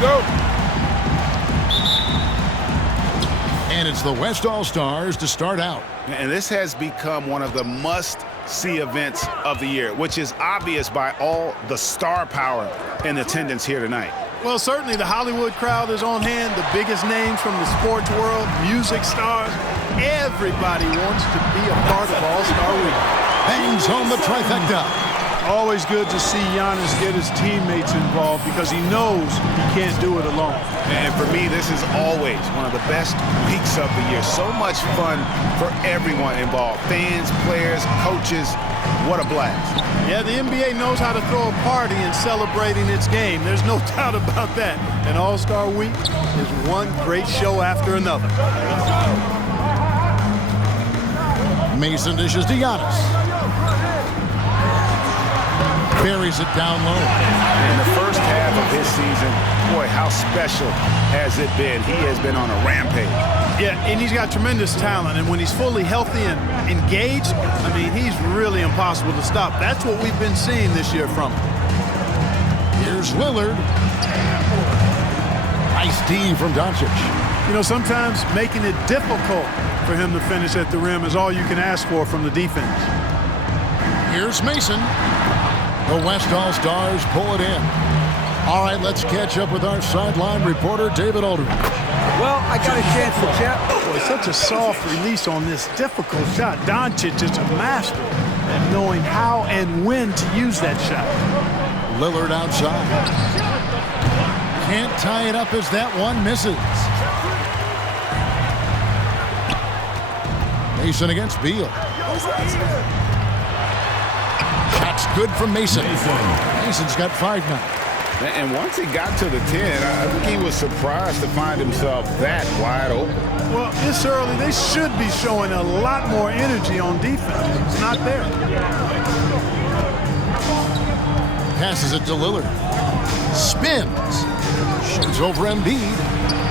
go. And it's the West All-Stars to start out. And this has become one of the must-see events of the year, which is obvious by all the star power in attendance here tonight. Well, certainly the Hollywood crowd is on hand, the biggest names from the sports world, music stars. Everybody wants to be a part of All-Star Week. Bangs home the trifecta. Always good to see Giannis get his teammates involved because he knows he can't do it alone. And for me, this is always one of the best weeks of the year. So much fun for everyone involved. Fans, players, coaches. What a blast. Yeah, the NBA knows how to throw a party in celebrating its game. There's no doubt about that. And All-Star Week is one great show after another. Mason dishes to Giannis. Buries it down low. In the first half of his season, boy, how special has it been? He has been on a rampage. Yeah, and he's got tremendous talent, and when he's fully healthy and engaged, I mean, he's really impossible to stop. That's what we've been seeing this year from him. Here's Lillard. Nice D from Doncic. You know, sometimes making it difficult for him to finish at the rim is all you can ask for from the defense. Here's Mason. The West All-Stars pull it in. All right, let's catch up with our sideline reporter, David Aldridge. Well, I got a chance to chat. Boy, such a soft release on this difficult shot. Doncic is a master at knowing how and when to use that shot. Lillard outside. Can't tie it up as that one misses. Mason against Beal. Shot's good from Mason. Mason's got 5 now. And once he got to the 10, I think he was surprised to find himself that wide open. Well, this early, they should be showing a lot more energy on defense. It's not there. Passes it to Lillard. Spins. Shoots over Embiid.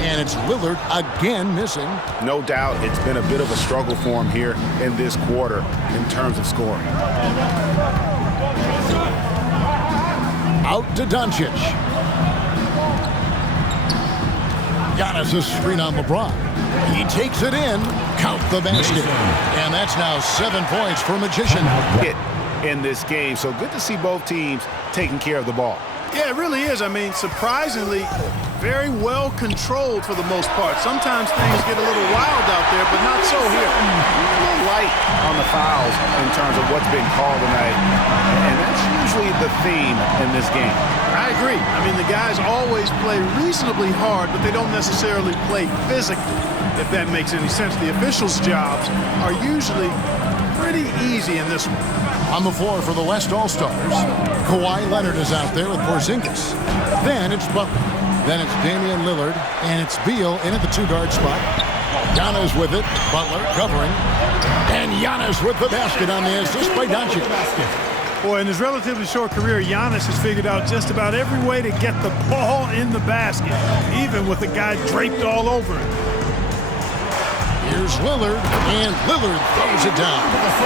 And it's Lillard again missing. No doubt it's been a bit of a struggle for him here in this quarter in terms of scoring. Out to Doncic. Giannis a screen on LeBron. He takes it in. Count the basket. And that's now 7 points for Magician. Hit in this game, so good to see both teams taking care of the ball. Yeah, it really is. I mean, surprisingly, very well controlled for the most part. Sometimes things get a little wild out there, but not so here. A little light on the fouls in terms of what's being called tonight, and that's usually the theme in this game. I agree. I mean, the guys always play reasonably hard, but they don't necessarily play physically, if that makes any sense. The officials' jobs are usually pretty easy in this one. On the floor for the West All-Stars, Kawhi Leonard is out there with Porzingis. Then it's Butler. Then it's Damian Lillard, and it's Beal in at the 2-guard spot. Giannis with it, Butler covering, and Giannis with the basket on the assist by Doncic. Boy, in his relatively short career, Giannis has figured out just about every way to get the ball in the basket, even with the guy draped all over him. Here's Lillard, and Lillard throws it down.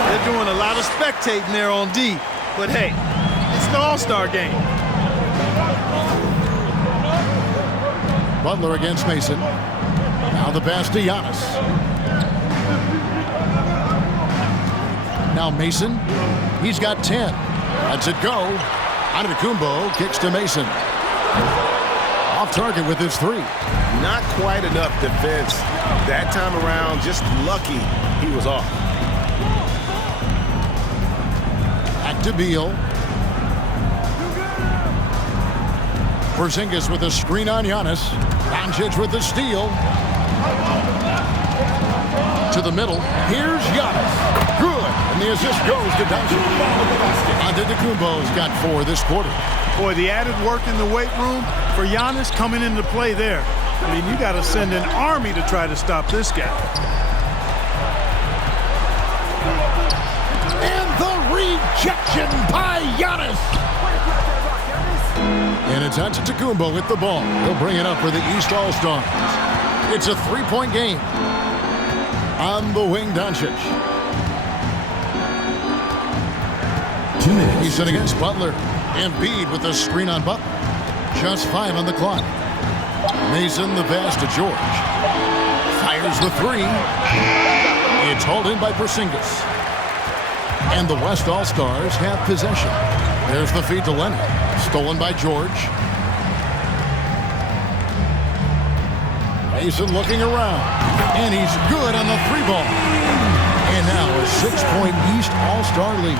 They're doing a lot of spectating there on D, but hey, it's the All-Star game. Butler against Mason. Now the pass to Giannis. Now Mason. He's got 10. Lets it go. Antetokounmpo kicks to Mason. Off target with his 3. Not quite enough defense that time around. Just lucky he was off. Back to Beal. Porzingis with a screen on Giannis. Doncic with the steal. To the middle. Here's Giannis. Good. And the assist goes to Doncic. Antetokounmpo's got 4 this quarter. Boy, the added work in the weight room for Giannis coming into play there. I mean, you got to send an army to try to stop this guy. And the rejection by Giannis. And it's Antetokounmpo with the ball. He'll bring it up for the East All-Stars. It's a 3-point game. On the wing, Doncic. 2 minutes. He's in against Butler. Embiid with the screen on Butler. Just 5 on the clock. Mason, the pass to George. Fires the three. It's hauled in by Porzingis. And the West All-Stars have possession. There's the feed to Leonard. Stolen by George. Mason looking around. And he's good on the three ball. And now a 6-point East All-Star lead.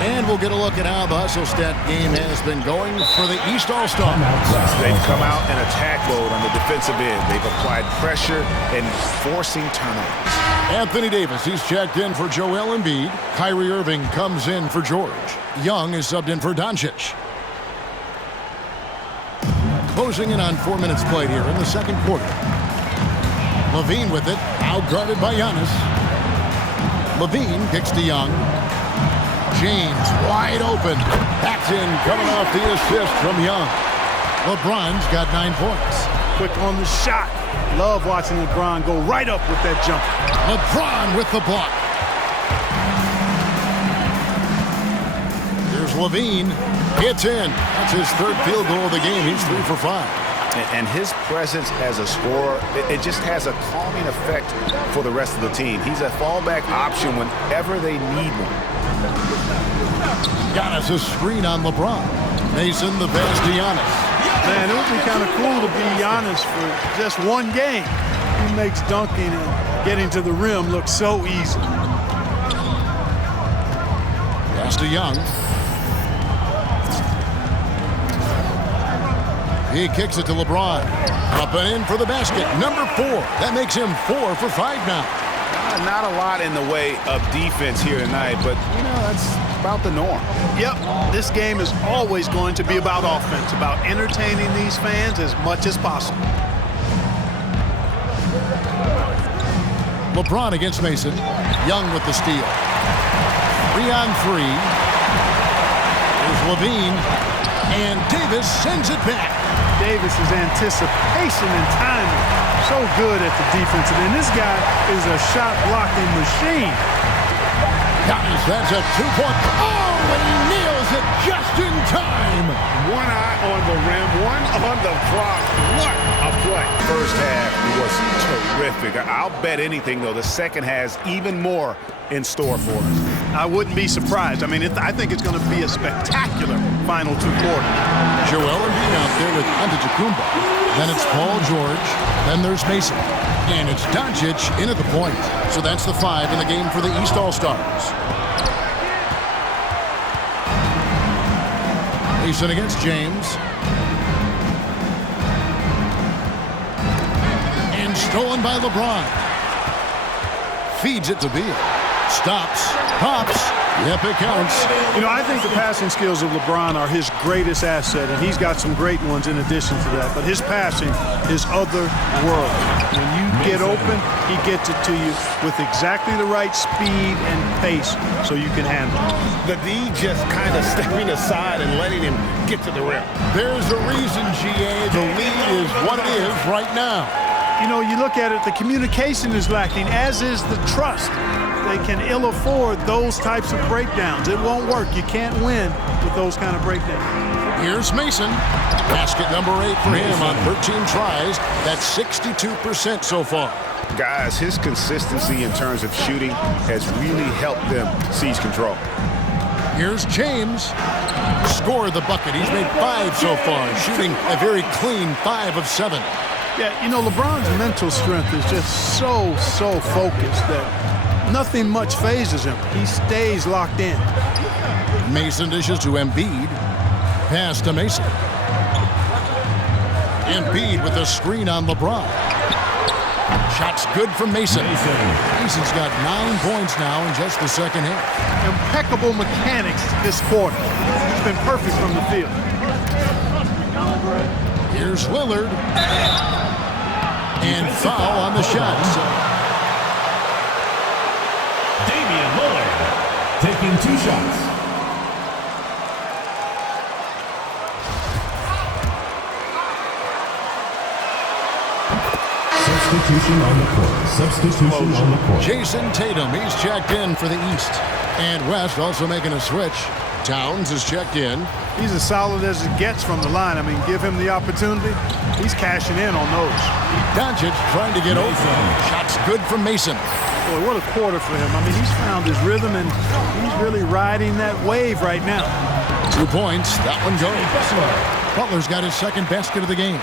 And we'll get a look at how the hustle stat game has been going for the East All-Stars. They've come out in attack mode on the defensive end. They've applied pressure and forcing turnovers. Anthony Davis, he's checked in for Joel Embiid. Kyrie Irving comes in for George. Young is subbed in for Doncic. Closing in on 4 minutes played here in the second quarter. Levine with it, out-guarded by Giannis. Levine kicks to Young. James wide open. Paxson coming off the assist from Young. LeBron's got 9 points. Quick on the shot. Love watching LeBron go right up with that jumper. LeBron with the block. There's Levine. It's in. That's his third field goal of the game. He's 3 for 5. And his presence as a scorer, it just has a calming effect for the rest of the team. He's a fallback option whenever they need one. Giannis a screen on LeBron. Mason the pass to Giannis. Man, it would be kind of cool to be Giannis for just one game. He makes dunking and getting to the rim look so easy. Pass to Young. He kicks it to LeBron. Up and in for the basket. Number 4. That makes him 4 for 5 now. Not a lot in the way of defense here tonight, but, you know, that's about the norm. Yep, this game is always going to be about offense, about entertaining these fans as much as possible. LeBron against Mason. Young with the steal. 3 on 3. There's Levine. And Davis sends it back. Davis's anticipation and timing, so good at the defensive end. This guy is a shot-blocking machine. Giannis, that's a 2-point. Oh, and he nails it just in time. One eye on the rim, one on the clock. What a play. First half was terrific. I'll bet anything, though, the second has even more in store for us. I wouldn't be surprised. I mean, I think it's going to be a spectacular final 2 quarters. Joel Embiid out there with Antetokounmpo. Then it's Paul George. Then there's Mason. And it's Doncic in at the point. So that's the 5 in the game for the East All-Stars. Mason against James. And stolen by LeBron. Feeds it to Beal. Stops. Pops. Yep, it counts. You know, I think the passing skills of LeBron are his greatest asset, and he's got some great ones in addition to that. But his passing is otherworldly. When you get open, he gets it to you with exactly the right speed and pace so you can handle it. The D just kind of stepping aside and letting him get to the rim. There's a reason, GA. The lead is what it is right now. You know, you look at it, the communication is lacking, as is the trust. They can ill afford those types of breakdowns. It won't work. You can't win with those kind of breakdowns. Here's Mason. Basket number 8 for him on 13 tries. That's 62% so far. Guys, his consistency in terms of shooting has really helped them seize control. Here's James. Scored the bucket. He's made 5 so far, shooting a very clean 5 of 7. Yeah, you know, LeBron's mental strength is just so focused that nothing much phases him. He stays locked in. Mason dishes to Embiid. Pass to Mason. Embiid with a screen on LeBron. Shot's good from Mason. Mason's got 9 points now in just the second half. Impeccable mechanics this quarter. He's been perfect from the field. Here's Lillard. And foul on the shot. Damian Lillard taking 2 shots. Substitution on the court. Substitution on the court. Jason Tatum, he's checked in for the East. And West also making a switch. Towns is checked in. He's as solid as it gets from the line. I mean, give him the opportunity. He's cashing in on those. Doncic trying to get over. Shots good from Mason. Boy, what a quarter for him. I mean, he's found his rhythm, and he's really riding that wave right now. 2 points. That one goes. Butler's got his second basket of the game.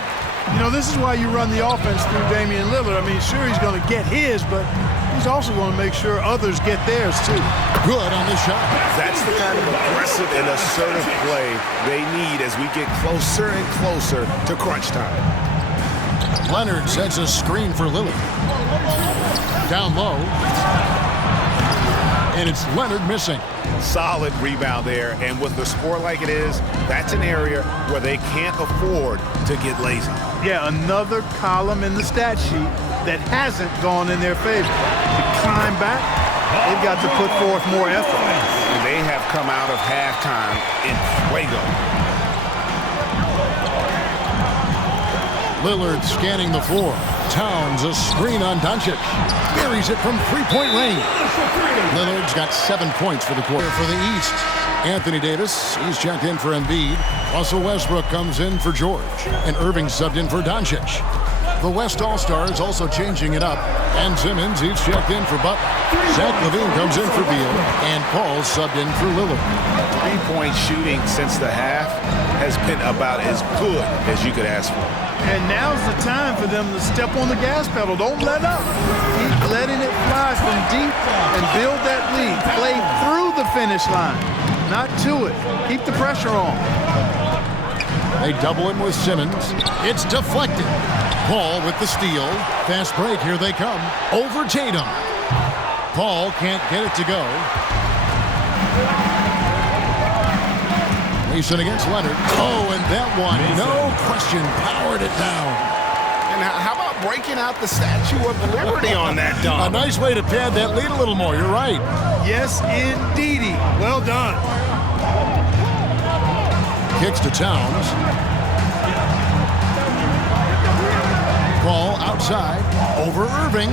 You know, this is why you run the offense through Damian Lillard. I mean, sure, he's going to get his, but he's also going to make sure others get theirs, too. Good on the shot. That's the kind of aggressive and assertive play they need as we get closer and closer to crunch time. Leonard sets a screen for Lillard. Down low. And it's Leonard missing. Solid rebound there, and with the score like it is, that's an area where they can't afford to get lazy. Yeah, another column in the stat sheet that hasn't gone in their favor. To climb back, they've got to put forth more effort. And they have come out of halftime in fuego. Lillard scanning the floor. Towns a screen on Doncic. Buries it from three-point range. Lillard's got 7 points for the quarter for the East. Anthony Davis, he's checked in for Embiid. Russell Westbrook comes in for George. And Irving subbed in for Doncic. The West All-Stars also changing it up. And Simmons, he's checked in for Butler. Zach LaVine comes in for Beal. And Paul subbed in for Lillard. Three-point shooting since the half has been about as good as you could ask for. And now's the time for them to step on the gas pedal. Don't let up. Keep letting it fly from deep and build that lead. Play through the finish line, not to it. Keep the pressure on. They double him with Simmons. It's deflected. Paul with the steal. Fast break, here they come. Over Tatum. Paul can't get it to go. Mason against Leonard. Oh, and that one, no question, powered it down. And how about breaking out the Statue of Liberty on that dunk? A nice way to pad that lead a little more, you're right. Yes, indeedy. Well done. Kicks to Towns. Ball outside, over Irving.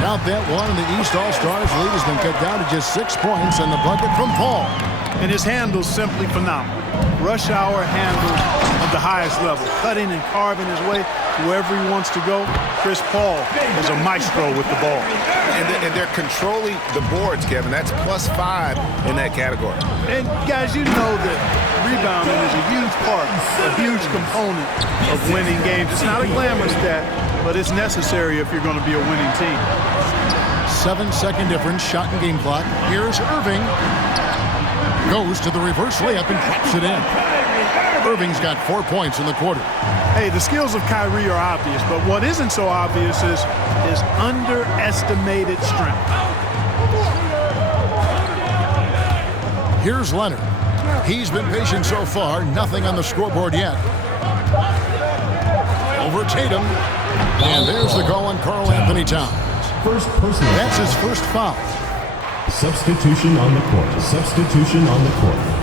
Count that one, and the East All-Stars lead has been cut down to just 6 points, and the bucket from Paul. And his handle's simply phenomenal. Rush hour handle of the highest level. Cutting and carving his way wherever he wants to go. Chris Paul is a maestro with the ball. And they're controlling the boards, Kevin. That's +5 in that category. And guys, you know that rebounding is a huge part, a huge component of winning games. It's not a glamour stat, but it's necessary if you're going to be a winning team. 7-second difference, shot and game clock. Here's Irving. Goes to the reverse layup and traps it in. Irving's got 4 points in the quarter. Hey, the skills of Kyrie are obvious, but what isn't so obvious is his underestimated strength. Here's Leonard. He's been patient so far. Nothing on the scoreboard yet. Over Tatum. And there's the call on Karl Anthony Towns. First personal. That's his first foul. Substitution on the court. Substitution on the court.